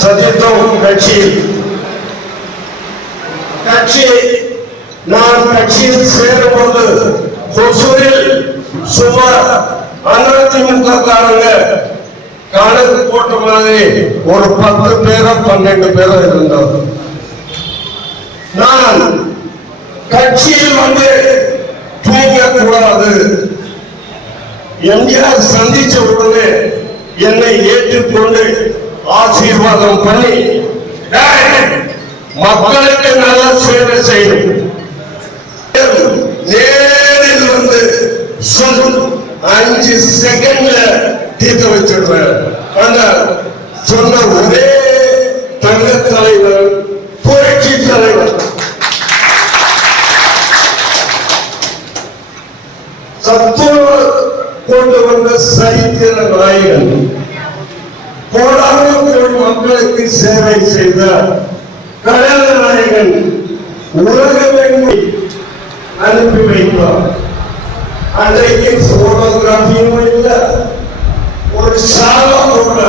சதித்தோம் கட்சி நான் கட்சியில் சேரும்போது ஒசூரில் சுமார் அதிமுக காரங்க கணக்கு போட்ட மாதிரி ஒரு 10 பேரோ 12 பேரோ இருந்தோம். நான் கட்சியில் வந்து தூங்கக்கூடாது. எம்ஜிஆர் சந்திச்ச உடனே என்னை ஏற்றுக்கொண்டு ஆசீர்வாதம் பண்ணி மக்களுக்கு நல்ல சேவை செய்யும். நேரில் வந்து 5 செகண்ட்ல தீர்த்து வச்சிருவேன். சொன்ன ஒரே தங்க தலைவர், புரட்சி தலைவர். தத்துவ கொண்டு வந்த சரித்திர நாயகன், கோடான மக்களுக்கு சேவை செய்த கடல் நாயகன், உலகமெங்கும் அனுப்பி வைத்தார். அன்றைக்கு போட்டோகிராஃபியும் இல்லை, ஒரு சாலோட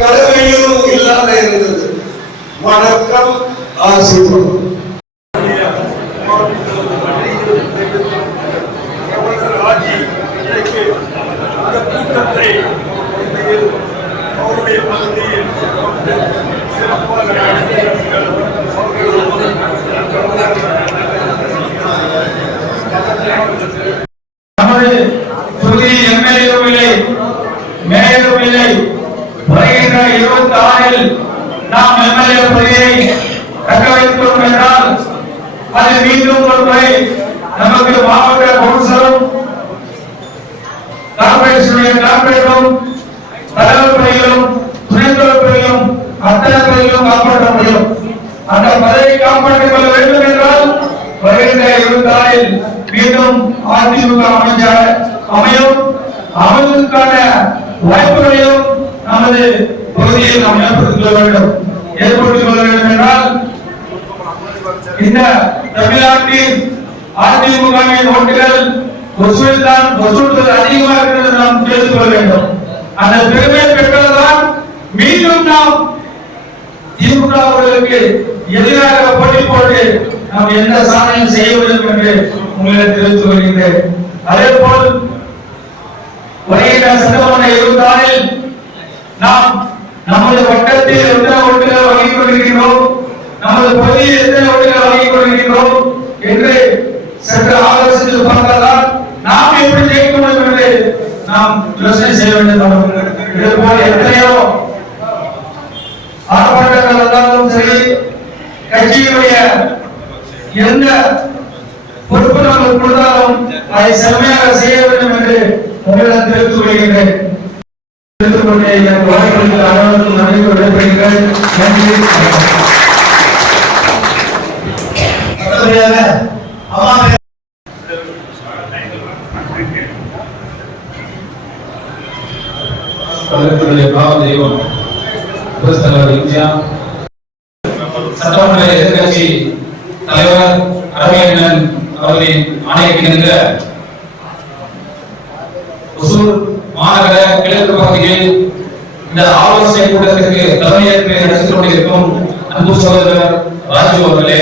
கடமையும் இல்லாத இருந்தது. வணக்கம், ஆசீர்வாதம். அவருடைய பகுதியில் சிறப்பாக நமது தொகுதி எம்எல்ஏவும் இல்லை, மேயரும் இல்லை. வருகின்ற 26-இல் நாம் எம்எல்ஏ பதவியை தக்க வைக்கிறோம் என்றால் அது மீண்டும் ஒரு முறை நமக்கு மாவட்ட கவுன்சிலரும் கார்பரேட்டரும் தலைவர் பதவிகளும் துணைத் தலைவர் பதவிகளும் அத்தனை பதவிகளும் காப்பாற்ற முடியும். அந்த பதவியை காப்பாற்றிக் கொள்ள வேண்டும் என்றால் வருகின்ற 26-இல் மீண்டும் அதிமுக அமையும். அமைவதற்கான வாய்ப்புகளையும் நமது பகுதியில் நாம் ஏற்படுத்திக் கொள்ள வேண்டும். ஏற்படுத்திக் கொள்ள வேண்டும் என்றால் இந்த தமிழ்நாட்டில் அதிமுகவின் ஓட்டுகள் வசூல் அதிகமாக இருக்கிறது நாம் தெரிந்து கொள்ள வேண்டும். அந்த பெருமை பெற்றதுதான் மீண்டும் நாம் திமுக அவர்களுக்கு எதிராக போட்டி போட்டு நாம் எந்த சாதனையும் செய்ய வேண்டும் என்று உங்களை தெரிவித்துக் கொள்கின்றேன். அதே போல் வருகின்ற சட்டமன்ற 26-இல் நாம் நமது வட்டத்தில் எத்தனை ஓட்டுகள் வழங்கிக் கொண்டிருக்கிறோம், நமது பகுதியில் எத்தனை ஓட்டுகள் வழங்கிக் கொண்டிருக்கிறோம் என்று சற்று ஆலோசித்து பார்த்தால் நாம் எப்படி ஜெயிக்க முடியும் என்று நாம் யோசனை செய்ய வேண்டும். இதுபோல் எத்தனையோ ஆர்ப்பாட்டங்கள் இருந்தாலும் சரி, கட்சியினுடைய எந்த பொறுப்பு நமக்கு கொடுத்தாலும் அதை செம்மையாக செய்ய வேண்டும் என்று உங்களிடம் தெரிவித்துக் கொள்கின்றேன். எனக்கு வாய்ப்புகளுக்கு அனைவருக்கும் நன்றி விடைபெறுகிறேன். நன்றி. தெய்வம் சட்டமன்ற எதிர்கட்சி தலைவர் அரவிந்தன் அவர்களின் ஆணையத்திலிருந்த ஒசூர் மாநகர கிழக்கு பகுதியில் இந்த ஆலோசனை கூட்டத்திற்கு தலைமையேற்று நடத்திக் கொண்டிருக்கும் அன்பு சகோதரர் ராஜு அவர்களே,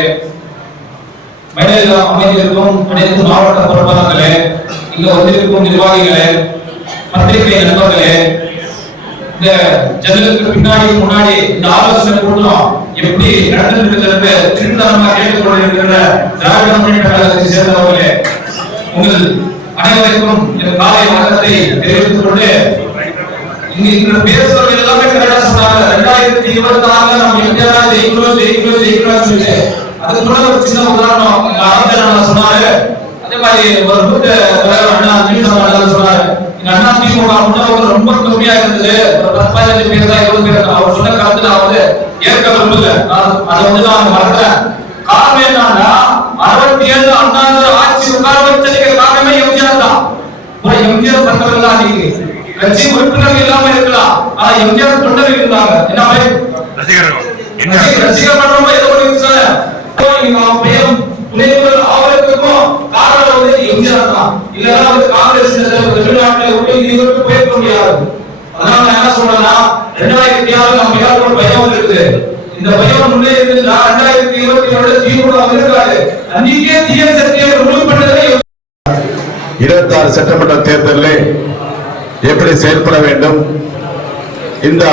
மேடையில் அமைந்திருக்கும் அனைத்து மாவட்ட பொறுப்பாளர்களே, இங்கு வந்திருக்கும் நிர்வாகிகளே, பத்திரிகை நண்பர்களே, இந்த ஜனங்களுக்கு பின்னாடி முன்னாடி இந்த ஆலோசனை கூட்டம் எப்படி நடந்திருக்கிறது திருத்தமாக கேட்டுக் கொண்டிருக்கிற திராவிட முன்னேற்ற கழகத்தை சேர்ந்தவர்களே, உங்கள் அனைவருக்கும் இந்த காலை வணக்கத்தை தெரிவித்துக் கொண்டு இங்கு பேசுறவங்க எல்லாமே கரெக்டா சொன்னாங்க. 2026 நம்ம எம்ஜிஆர் ஜெயிக்கணும் சொல்லி அதுக்கு முன்னாடி ஒரு சின்ன உதாரணம் ஆரம்பிச்சு சொன்னாரு. அதே மாதிரி ஒரு கூட்ட தலைவர் அண்ணா சொன்னாரு, அண்ணா திமுக முன்னோர்கள் ரொம்ப கம்மியா இருந்தது, ஒரு 10-15 பேர் தான் 20 பேர். அவர் சொன்ன கருத்து நான் வந்து ஏற்க விரும்பல, அதை வந்து நான் மறக்கிறேன். காரணம் என்னன்னா 67 அண்ணா ஆட்சி உட்கார வச்சதுக்கு காரணமே எம்ஜிஆர் தான். எம்ஜிஆர் தந்தவர்கள் தான் நீங்க கட்சி உறுப்பினர்கள் இல்லாம இருக்கலாம், ஆனா எம்ஜிஆர் தொண்டர்கள் இருந்தாங்க. என்ன ரசிகர் பண்றவங்க ஏதோ ஒரு நாம் பெயரும் துணைவர் ஆவதற்கும் காரணம் வந்து எம்ஜிஆர் தான். இல்லைன்னா வந்து காங்கிரஸ் தமிழ்நாட்டில் விட்டு இதுவரைக்கும் போயிருக்க முடியாது. அதனால நான் என்ன சொல்றேன்னா 2006 நம்ம எல்லாருக்கும் பயம் வந்துருக்குது. இந்த பயம் முன்னே இருந்தா 2022 திமுக வந்திருக்காரு. அன்னைக்கே தீயசக்தியை ரிமூவ் பண்ணதே 26 சட்டமன்ற தேர்தலில் எப்படி செயல்பட வேண்டும், இந்த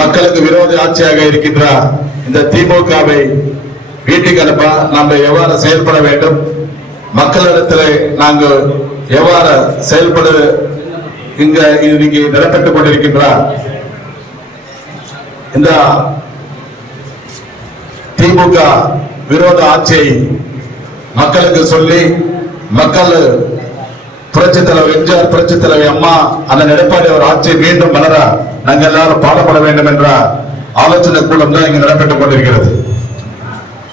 மக்களுக்கு விரோத ஆட்சியாக இருக்கின்ற இந்த திமுகவை வீட்டுக்கு அனுப்ப நாம் எவ்வாறு செயல்பட வேண்டும், மக்களிடத்தில் நாங்கள் எவ்வாறு செயல்பட இங்க இன்னைக்கு நடைபெற்றுக் கொண்டிருக்கின்ற இந்த திமுக விரோத ஆட்சியை மக்களுக்கு சொல்லி மக்கள் புரட்சித் தலைவர் எம்ஜிஆர், புரட்சித் தலைவர் அம்மா அந்த எடப்பாடி அவர் ஆட்சியை மீண்டும் மலர நாங்கள் எல்லாரும் பாடப்பட வேண்டும் என்ற ஆலோசனை கூட்டம் தான் இங்க நடைபெற்றுக் கொண்டிருக்கிறது.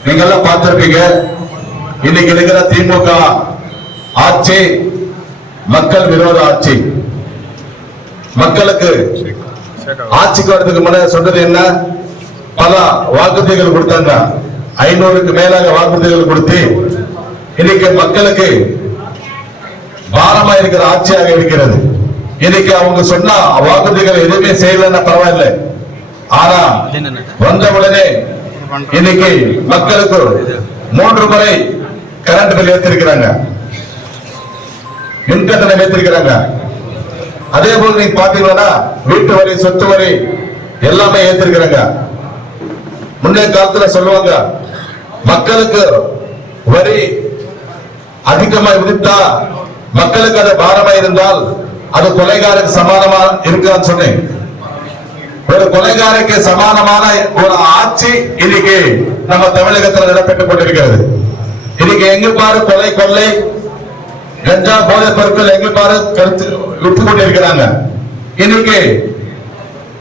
நீங்க எல்லாம் பார்த்திருப்பீங்க, இன்னைக்கு இருக்கிற திமுக ஆட்சி மக்கள் விரோத ஆட்சி. மக்களுக்கு ஆட்சிக்கு வரதுக்கு முன்னாடி சொன்னது என்ன, பல வாக்குறுதிகள் கொடுத்தாங்க, 500க்கு மேலாக வாக்குறுதிகள் கொடுத்து இன்னைக்கு மக்களுக்கு பாரமா இருக்கிற ஆட்சியாக இருக்கிறது. இன்னைக்கு அவங்க சொன்ன வாக்குறுதிகள் எதுவுமே செய்யலன்னா பரவாயில்லை, ஆனா வந்த உடனே இன்னைக்கு மக்களுக்கு 3 முறை கரண்ட் பில் ஏற்றிருக்கிறாங்க, மின்கட்டணம் ஏற்றிருக்கிறாங்க. அதே போல நீங்க பாத்தீங்கன்னா வீட்டு வரி, சொத்து வரி எல்லாமே ஏற்றிருக்கிறாங்க. முன்னே காலத்துல சொல்லுவாங்க, மக்களுக்கு வரி அதிகமா விதித்தா மக்களுக்கு அது பாரமா இருந்தால் அது கொலைகாரருக்கு சமானமா இருக்கான்னு சொன்னேன். ஒரு கொலைகாரருக்கு சமானமான ஒரு ஆட்சி இன்னைக்கு நம்ம தமிழகத்தில் நடைபெற்றுக் கொண்டிருக்கிறது. இன்னைக்கு எங்க பாரு கொலை, கொள்ளை, கஞ்சா, போதைப் பொருட்கள் எங்க பாரு கருத்து விட்டு கொண்டிருக்கிறாங்க. இன்னைக்கு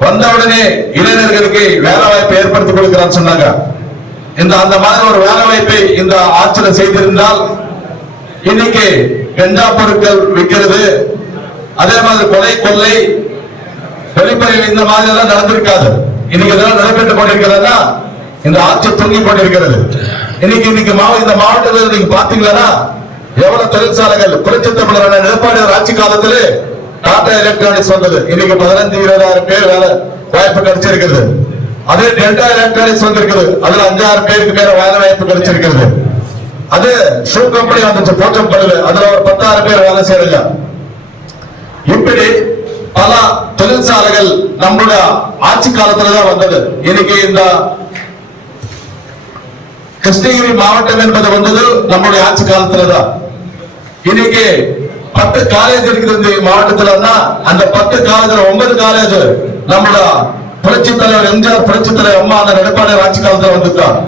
வந்தவுடனே இளைஞர்களுக்கு வேலை வாய்ப்பை ஏற்படுத்தி கொடுக்கிறான்னு சொன்னாங்க. அந்த மாதிரி ஒரு வேலை வாய்ப்பை இந்த ஆட்சியில் செய்திருந்தால் இன்னைக்கு கஞ்சா பொருட்கள் விற்கிறது, அதே மாதிரி கொலை, கொள்ளை, வெளிப்படையில் இந்த மாதிரி எல்லாம் நடந்திருக்காது. இன்னைக்கு இதெல்லாம் நடைபெற்றுக் கொண்டிருக்கிறதா இந்த ஆட்சி தொங்கிக் கொண்டிருக்கிறது. இன்னைக்கு இந்த மாவட்டத்தில் நீங்க பாத்தீங்கன்னா எவ்வளவு தொழிற்சாலைகள் புரட்சித் தமிழர் எடப்பாடி ஆட்சி காலத்தில் டாடா எலக்ட்ரானிக்ஸ் வந்தது. இன்னைக்கு 15-20 பேர் வேலை வாய்ப்பு கிடைச்சிருக்கிறது. அதே டெல்டா எலக்ட்ரானிக்ஸ் வந்திருக்குது, அதுல 5-6 பேருக்கு மேல வேலை வாய்ப்பு கிடைச்சிருக்கிறது. அது ஷூ கம்பெனி வந்துச்சு போச்சம்பள்ளில, அதுல ஒரு 10-6 பேர் வேலை செய்யறாங்க. இப்படி பல தொழிற்சாலைகள் நம்முடைய ஆட்சி காலத்துலதான் வந்தது. இன்னைக்கு இந்த கிருஷ்ணகிரி மாவட்டம் என்பது வந்தது நம்முடைய ஆட்சி காலத்துலதான். இன்னைக்கு 10 காலேஜ் இருக்குது இந்த மாவட்டத்துல. அந்த 10 காலேஜ் 9 காலேஜ் நம்முடைய புரட்சி தலைவர் எம்ஜிஆர், புரட்சி தலைவர் அம்மா அந்த எடப்பாடி ஆட்சி காலத்துல வந்துட்டார்.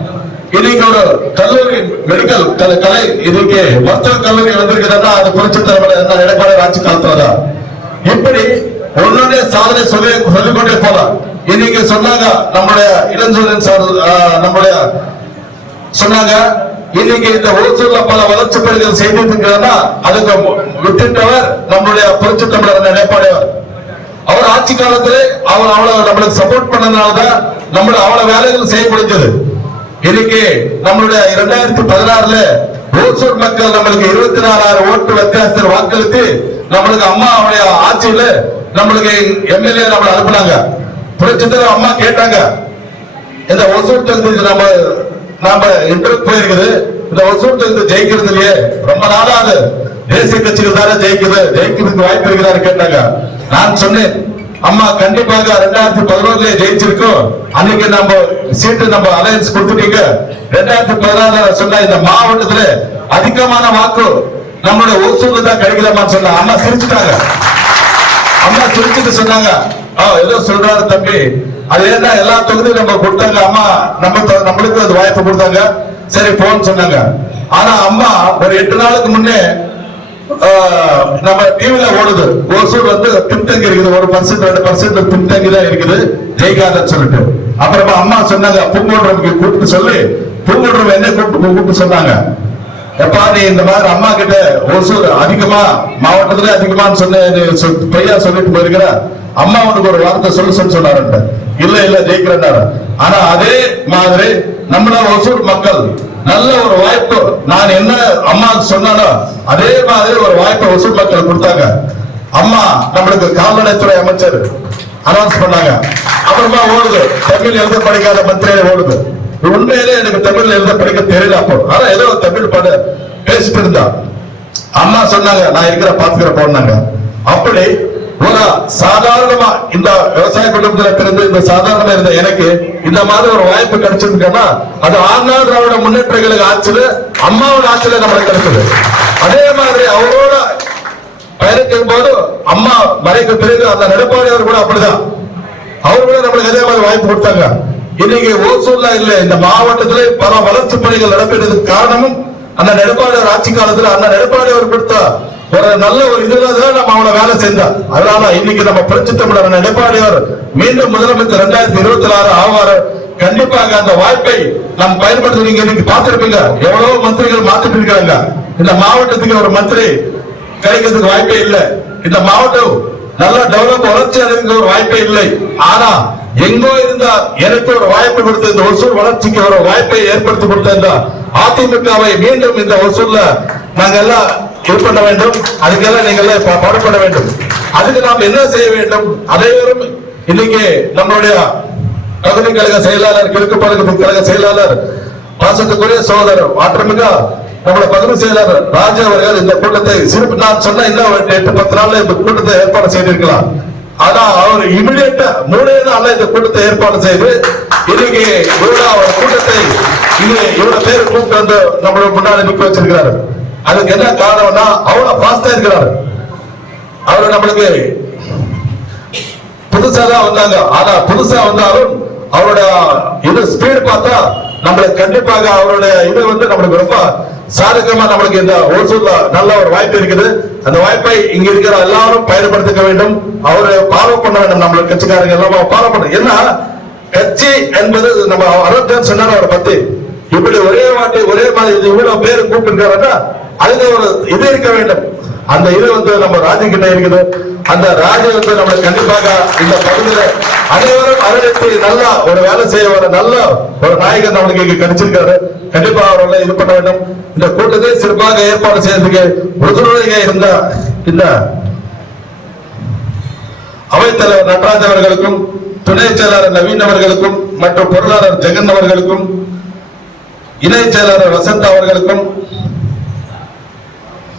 இன்னைக்கு ஒரு கல்லூரி, மெடிக்கல் கலை, இன்னைக்கு மருத்துவ கல்லூரி வந்திருக்கிறதா அது புரட்சி தலைவர் எடப்பாடி ஆட்சி காலத்துலதான். இப்படி ஒன்னொன்னே சாதனை சொல்லிக்கொண்டே போலாம். இன்னைக்கு சொன்னாங்க நம்முடைய இளஞ்சூரன் நம்முடைய சொன்னாங்க, இன்னைக்கு இந்த ஓசூர்ல பல வளர்ச்சி பணிகள் செய்திருக்கிறாரா அதுக்கு வித்திட்டவர் நம்முடைய புரட்சி தமிழர் எடப்பாடியார். அவர் ஆட்சி காலத்துல அவர் அவ்வளவு நம்மளுக்கு சப்போர்ட் பண்ணதுனாலதான் நம்மளுடைய அவ்வளவு வேலைகள் செய்ய முடிஞ்சது. இன்னைக்கு நம்மளுடைய 2016 ஓசூர் மக்கள் நம்மளுக்கு 24,000 ஓட்டு வித்தியாசத்தில் வாக்களித்து நம்மளுக்கு அம்மாவுடைய ஆட்சியில நம்மளுக்கு எம்எல்ஏ நம்மளை அனுப்புனாங்க. புரட்சி தலைவர் அம்மா கேட்டாங்க, இந்த ஒசூர் தொகுதி நாம இன்டர்வியூ போயிருக்குது, இந்த ஒசூர் தொகுதி ஜெயிக்கிறது இல்லையே, ரொம்ப நாளா அது தேசிய கட்சிகள் தானே ஜெயிக்கிறதுக்கு வாய்ப்பு இருக்கிறாரு கேட்டாங்க. நான் சொன்னேன், அம்மா கண்டிப்பாக 2011 ஜெயிச்சிருக்கோம். அன்னைக்கு நம்ம சீட்டு நம்ம அலையன்ஸ் கொடுத்துட்டீங்க. 2016 சொன்ன இந்த மாவட்டத்துல அதிகமான வாக்கு நம்மளுடைய ஒசூர்ல தான் கிடைக்கலாமான்னு சொன்னாங்க. அம்மா சிரிச்சுட்டாங்க. அம்மா சிரிச்சுட்டு சொன்னாங்க, ஏதோ சொல்றாரு தம்பி, அது என்ன எல்லா தொகுதியும் நம்ம கொடுத்தாங்க, அம்மா நம்மளுக்கு அது வாய்ப்பு கொடுத்தாங்க, சரி போன்னு சொன்னாங்க. ஆனா அம்மா ஒரு 8 நாளுக்கு முன்னே நம்ம டிவில ஓடுது, ஓசூர் வந்து பின்தங்கி இருக்குது, 1% 2% பின்தங்கி தான் இருக்குது, ஜெயிக்காதன்னு சொல்லிட்டு. அப்புறமா அம்மா சொன்னாங்க, பூங்கோட்டம் கூப்பிட்டு சொல்லி பூங்கோட்டம் என்ன கூப்பிட்டு சொன்னாங்க, எப்பா நீ இந்த மாதிரி அம்மா கிட்ட ஓசூர் அதிகமா மாவட்டத்துல அதிகமான்னு சொன்ன பையா சொல்லிட்டு போயிருக்கிற, அம்மா உனக்கு ஒரு வார்த்தை சொல்லு சொன்னாரு. இல்ல ஜெயிக்கிறேன்னாரு. ஆனா அதே மாதிரி நம்மள ஒசூர் மக்கள் நல்ல ஒரு வாய்ப்பு, நான் என்ன அம்மா சொன்னானோ அதே மாதிரி ஒரு வாய்ப்பை ஒசூர் மக்கள் கொடுத்தாங்க. அம்மா நம்மளுக்கு கால்நடைத்துறை அமைச்சர் அனௌன்ஸ் பண்ணாங்க. அப்புறமா ஓடுது தமிழ் எழுத படிக்காத மந்திரியில ஓடுது. உண்மையிலே எனக்கு தமிழ் எழுத படிக்க தெரியல அப்போ, ஆனா ஏதோ தமிழ் பேசிட்டு இருந்தா அம்மா சொன்னாங்க நான் இருக்கிற பாத்துக்கிற போனாங்க. அப்படி ஒரு சாதாரணமா இந்த விவசாய குடும்பத்துல பிறந்து இந்த சாதாரணமா இருந்த எனக்கு இந்த மாதிரி ஒரு வாய்ப்பு கிடைச்சிருக்கா, அது அண்ணா திராவிட முன்னேற்ற கழக ஆட்சியில அம்மாவோட ஆட்சியில நம்மளுக்கு கிடைச்சது. அதே மாதிரி அவரோட பயணிக்கும் போது அம்மா மறைக்கு பிறகு அந்த எடப்பாடி அவர் கூட அப்படிதான், அவர் கூட நம்மளுக்கு அதே மாதிரி வாய்ப்பு கொடுத்தாங்க. இன்னைக்கு ஓசூர்ல இல்ல, இந்த மாவட்டத்திலே பல வளர்ச்சி பணிகள் நடைபெற்றதுக்கு காரணமும் அந்த எடப்பாடி ஆட்சி காலத்துல அந்த எடப்பாடி அவர் கொடுத்த ஒரு நல்ல ஒரு இதுலதான் நம்ம அவனை வேலை செஞ்சார். அதனால இன்னைக்கு நம்ம புரட்சி தமிழர் எடப்பாடி அவர் மீண்டும் முதலமைச்சர் 2026 ஆவார். கண்டிப்பாக அந்த வாய்ப்பை நாம் பயன்படுத்தி, நீங்க இன்னைக்கு பார்த்திருப்பீங்க எவ்வளவு மந்திரிகள் மாத்திட்டு இருக்காங்க. இந்த மாவட்டத்துக்கு ஒரு மந்திரி கிடைக்கிறதுக்கு வாய்ப்பே இல்லை. இந்த மாவட்டம் நல்ல டெவலப் வளர்ச்சி அடைந்த ஒரு வாய்ப்பே இல்லை. ஆனா எங்கோ இருந்தா எனக்கு ஒரு வாய்ப்பு கொடுத்த இந்த ஒசூர் வளர்ச்சிக்கு ஒரு வாய்ப்பை ஏற்படுத்தி கொடுத்த இந்த அதிமுகவை மீண்டும் இந்த ஒசூர்ல நாங்க எல்லாம் இது பண்ண வேண்டும். அதுக்கெல்லாம் நீங்க எல்லாம் பாடுபட வேண்டும். அதுக்கு நாம் என்ன செய்ய வேண்டும்? அனைவரும் இன்னைக்கு நம்மளுடைய பகுதி கழக செயலாளர், கிழக்கு பகுதி கழக செயலாளர், பாசத்துக்குரிய சோதரர் மாற்றமிக நம்முடைய பகுதி செயலாளர் ராஜா அவர்கள் இந்த கூட்டத்தை நான் சொன்ன இன்னும் 8-10 நாள்ல இந்த கூட்டத்தை ஏற்பாடு செய்திருக்கலாம். ஆனா அவர் இமிடியேட்டா 3 நாள்ல இந்த கூட்டத்தை ஏற்பாடு செய்து இன்னைக்கு ஒரு கூட்டத்தை இவ்வளவு பேர் கூப்பிட்டு வந்து நம்மளோட முன்னாடி நிக்க வச்சிருக்கிறாரு. அதுக்கு என்ன காரணம்னா அவ்வளவு பாஸ்டா இருக்கிறாரு. அவரு நம்மளுக்கு புதுசா தான் வந்தாங்க. ஆனா புதுசா வந்தாலும் அவரோட இது ஸ்பீடு பார்த்தா நம்மளுக்கு கண்டிப்பாக அவருடைய இது நம்மளுக்கு ரொம்ப சாதகமா நம்மளுக்கு இந்த ஓசூர்ல நல்ல ஒரு வாய்ப்பு இருக்குது. அந்த வாய்ப்பை இங்க இருக்கிற எல்லாரும் பயன்படுத்திக்க வேண்டும். அவரை ஃபாலோ பண்ண வேண்டும். நம்மளுக்கு கட்சிக்காரங்க எல்லாம் ஃபாலோ பண்ண. ஏன்னா கட்சி என்பது நம்ம அறுபத்தி சொன்னாலும் அவரை பத்தி இப்படி ஒரே வாட்டி ஒரே மாதிரி இவ்வளவு பேரு கூப்பிட்டு அதுல ஒரு இது இருக்க வேண்டும். அந்த இது நம்ம ராஜு கிட்ட இருக்குது. அந்த ராஜு நம்மளுக்கு கண்டிப்பாக இந்த பகுதியில அனைவரும் அரவணைத்து நல்லா ஒரு வேலை செய்ய வர நல்ல ஒரு நாயகர் நம்மளுக்கு இங்க கிடைச்சிருக்காரு. கண்டிப்பா அவர்களை இது பண்ண வேண்டும். இந்த கூட்டத்தை சிறப்பாக ஏற்பாடு செய்யறதுக்கு உறுதுணையாக இருந்த இந்த அவைத்தலைவர் நடராஜ் அவர்களுக்கும், துணை செயலாளர் நவீன் அவர்களுக்கும், மற்றும் பொருளாளர் ஜெகன் அவர்களுக்கும், இணை செயலாளர் வசந்த் அவர்களுக்கும்,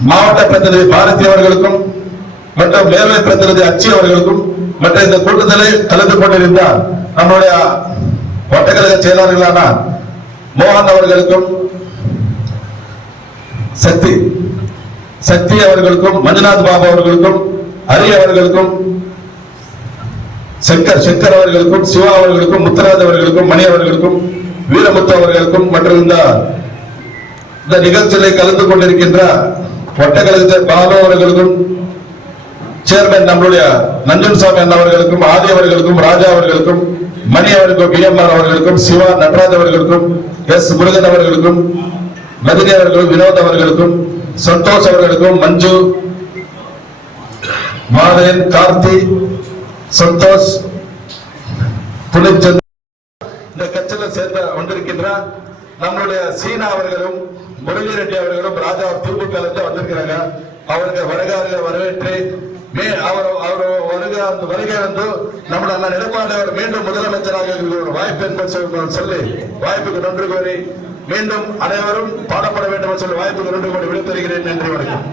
மாவட்ட பிரதிநிதி பாரதி அவர்களுக்கும், மற்றும் மேல்மை பிரதிநிதி அச்சி அவர்களுக்கும், மற்றும் இந்த கூட்டத்தில் கலந்து கொண்டிருந்தார் நம்முடைய வட்டக்கழக செயலாளர்களான மோகன் அவர்களுக்கும், சக்தி அவர்களுக்கும், மஞ்சுநாத் பாபு அவர்களுக்கும், ஹரி அவர்களுக்கும், சங்கர் அவர்களுக்கும், சிவா அவர்களுக்கும், முத்துராஜ் அவர்களுக்கும், மணி அவர்களுக்கும், வீரமுத்து அவர்களுக்கும், மற்றும் இந்த நிகழ்ச்சியில் கலந்து கொண்டிருக்கின்ற வட்டக்கழக பாபு அவர்களுக்கும், சேர்மன் நம்மளுடைய நஞ்சன்சாமி அண்ணா அவர்களுக்கும், ஆதி அவர்களுக்கும், ராஜா அவர்களுக்கும், மணி அவர்களுக்கும், பிஎம்ஆர் அவர்களுக்கும், சிவா நடராஜ் அவர்களுக்கும், எஸ் முருகன் அவர்களுக்கும், மதினி அவர்களுக்கும், வினோத் அவர்களுக்கும், சந்தோஷ் அவர்களுக்கும், மஞ்சு, மாதன், கார்த்தி, சந்தோஷ், புனிச்சந்த், இந்த கட்சியில் சேர்ந்த வந்திருக்கின்ற நம்மளுடைய சீனா அவர்களும், முரளி ரெட்டி அவர்களும், ராஜா திமுக வந்திருக்கிறாங்க. அவருக்கு வரவேற்று வருகை நம்முடைய அண்ணன் எடப்பாடி அவர் மீண்டும் முதலமைச்சராக ஒரு வாய்ப்பு என்று சொல்லி வாய்ப்புக்கு நன்றி கோரி மீண்டும் அனைவரும் பாடப்பட வேண்டும் என்று சொல்லி வாய்ப்புக்கு நன்றி கோரி விடைபெறுகிறேன். நன்றி, வணக்கம்.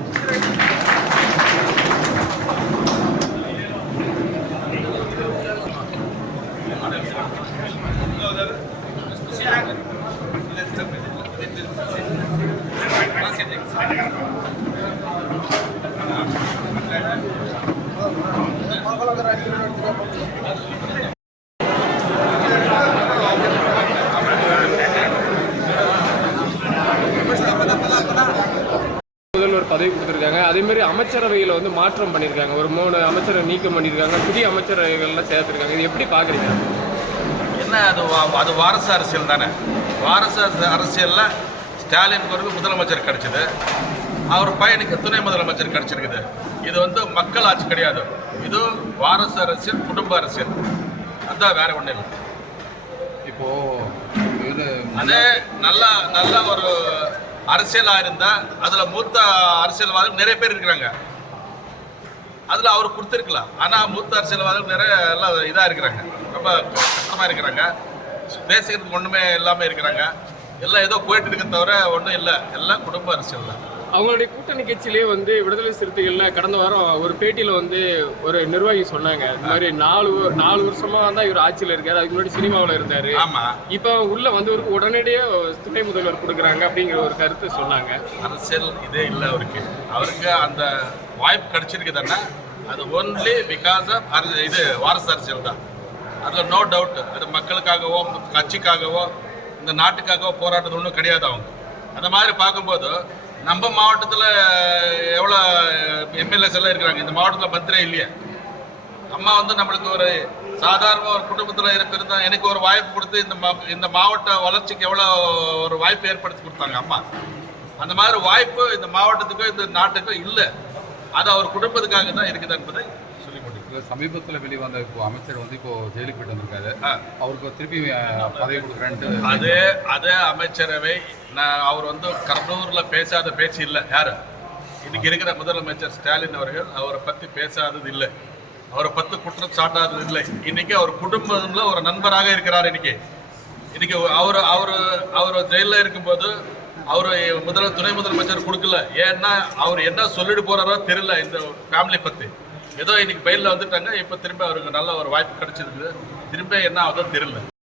முதல்வர் பதவி கொடுத்துருக்காங்க. அதே மாதிரி அமைச்சரவையில் மாற்றம் பண்ணியிருக்காங்க. ஒரு 3 அமைச்சரை நீக்கம் பண்ணியிருக்காங்க. புதிய அமைச்சரவைகள்லாம் சேர்த்துருக்காங்க. இது எப்படி பார்க்குறீங்க? என்ன அது வாரசு அரசியல் தானே. வாரசு அரசியலில் ஸ்டாலின் பிறகு முதலமைச்சர் கிடைச்சது, அவர் பையனுக்கு துணை முதலமைச்சர் கிடைச்சிருக்குது. இது மக்கள் ஆட்சி கிடையாது. இது வாரசு அரசியல், குடும்ப அரசியல். அதுதான், வேற ஒன்றும் இல்லை. இப்போ இது அதே நல்ல நல்ல ஒரு அரசியலா இருந்தா அதுல மூத்த அரசியல்வாதிகள் நிறைய பேர் இருக்கிறாங்க. அதுல அவர் கொடுத்துருக்கலாம். ஆனா மூத்த அரசியல்வாதிகள் நிறைய எல்லாம் இதா இருக்கிறாங்க, ரொம்ப கஷ்டமா இருக்கிறாங்க, பேசுகிறதுக்கு ஒண்ணுமே இல்லாம இருக்கிறாங்க. எல்லாம் ஏதோ போயிட்டு இருக்க தவிர ஒன்றும் இல்லை, எல்லாம் குடும்ப அரசியல் தான். அவங்களுடைய கூட்டணி கட்சியிலே வந்து விடுதலை சிறுத்தைகள்ல கடந்த வாரம் ஒரு பேட்டியில வந்து ஒரு நிர்வாகி சொன்னாங்க, இந்த மாதிரி 4 வருஷமா தான் இவர் ஆட்சியில் இருக்காரு, அதுக்கு முன்னாடி சினிமாவில் இருந்தாரு, ஆமா, இப்போ உள்ள வந்தவருக்கு உடனடியே துணை முதல்வர் கொடுக்குறாங்க அப்படிங்கிற ஒரு கருத்து சொன்னாங்க. அரசியல் இதே இல்லை அவருக்கு அந்த வாய்ப்பு கிடைச்சிருக்குதுன்னா அது ஒன்லி பிகாஸ் ஆஃப் இது வாரிசு அரசியல் தான். அதுல நோ டவுட். அது மக்களுக்காகவோ கட்சிக்காகவோ இந்த நாட்டுக்காகவோ போராட்டது ஒன்றும் கிடையாது அவங்க. அந்த மாதிரி பார்க்கும்போது நம்ம மாவட்டத்தில் எவ்வளோ எம்எல்ஏஸ் எல்லாம் இருக்கிறாங்க, இந்த மாவட்டத்தில் மந்திரியே இல்லையே. அம்மா வந்து நம்மளுக்கு ஒரு சாதாரண ஒரு குடும்பத்தில் இருக்கிறதா எனக்கு ஒரு வாய்ப்பு கொடுத்து இந்த மாவட்ட வளர்ச்சிக்கு எவ்வளோ ஒரு வாய்ப்பு ஏற்படுத்தி கொடுத்தாங்க அம்மா. அந்த மாதிரி வாய்ப்பு இந்த மாவட்டத்துக்கும் இந்த நாட்டுக்கும் இல்லை. அது அவர் குடும்பத்துக்காக தான் இருக்குது என்பதை சொல்லி முடியும். சமீபத்தில் வெளிவந்த இப்போ அமைச்சர் வந்து இப்போ ஜெயிலுக்கு போயிட்டு வந்திருக்காரு, அவருக்கு திருப்பி பதவி கொடுக்குறேன்ட்டு அதே அமைச்சரவை அவர் வந்து கடலூர்ல பேசாத பேச்சு இல்லை. யாரு இன்னைக்கு இருக்கிற முதலமைச்சர் ஸ்டாலின் அவர்கள் அவரை பத்தி பேசாதது இல்லை, அவரை பத்தி குற்றம் சாட்டாதது இல்லை. இன்னைக்கு அவர் குடும்பம்ல ஒரு நண்பராக இருக்கிறார். இன்னைக்கு அவர் ஜெயிலில் இருக்கும்போது அவர் துணை முதலமைச்சர் கொடுக்கல. ஏன்னா அவர் என்ன சொல்லிட்டு போறாரோ தெரியல இந்த ஃபேமிலி பத்தி. ஏதோ இன்னைக்கு பெயிலில் வந்துட்டாங்க, இப்போ திரும்ப அவருக்கு நல்ல ஒரு வாய்ப்பு கிடைச்சிருக்குது, திரும்ப என்ன ஆகுதோ தெரியல.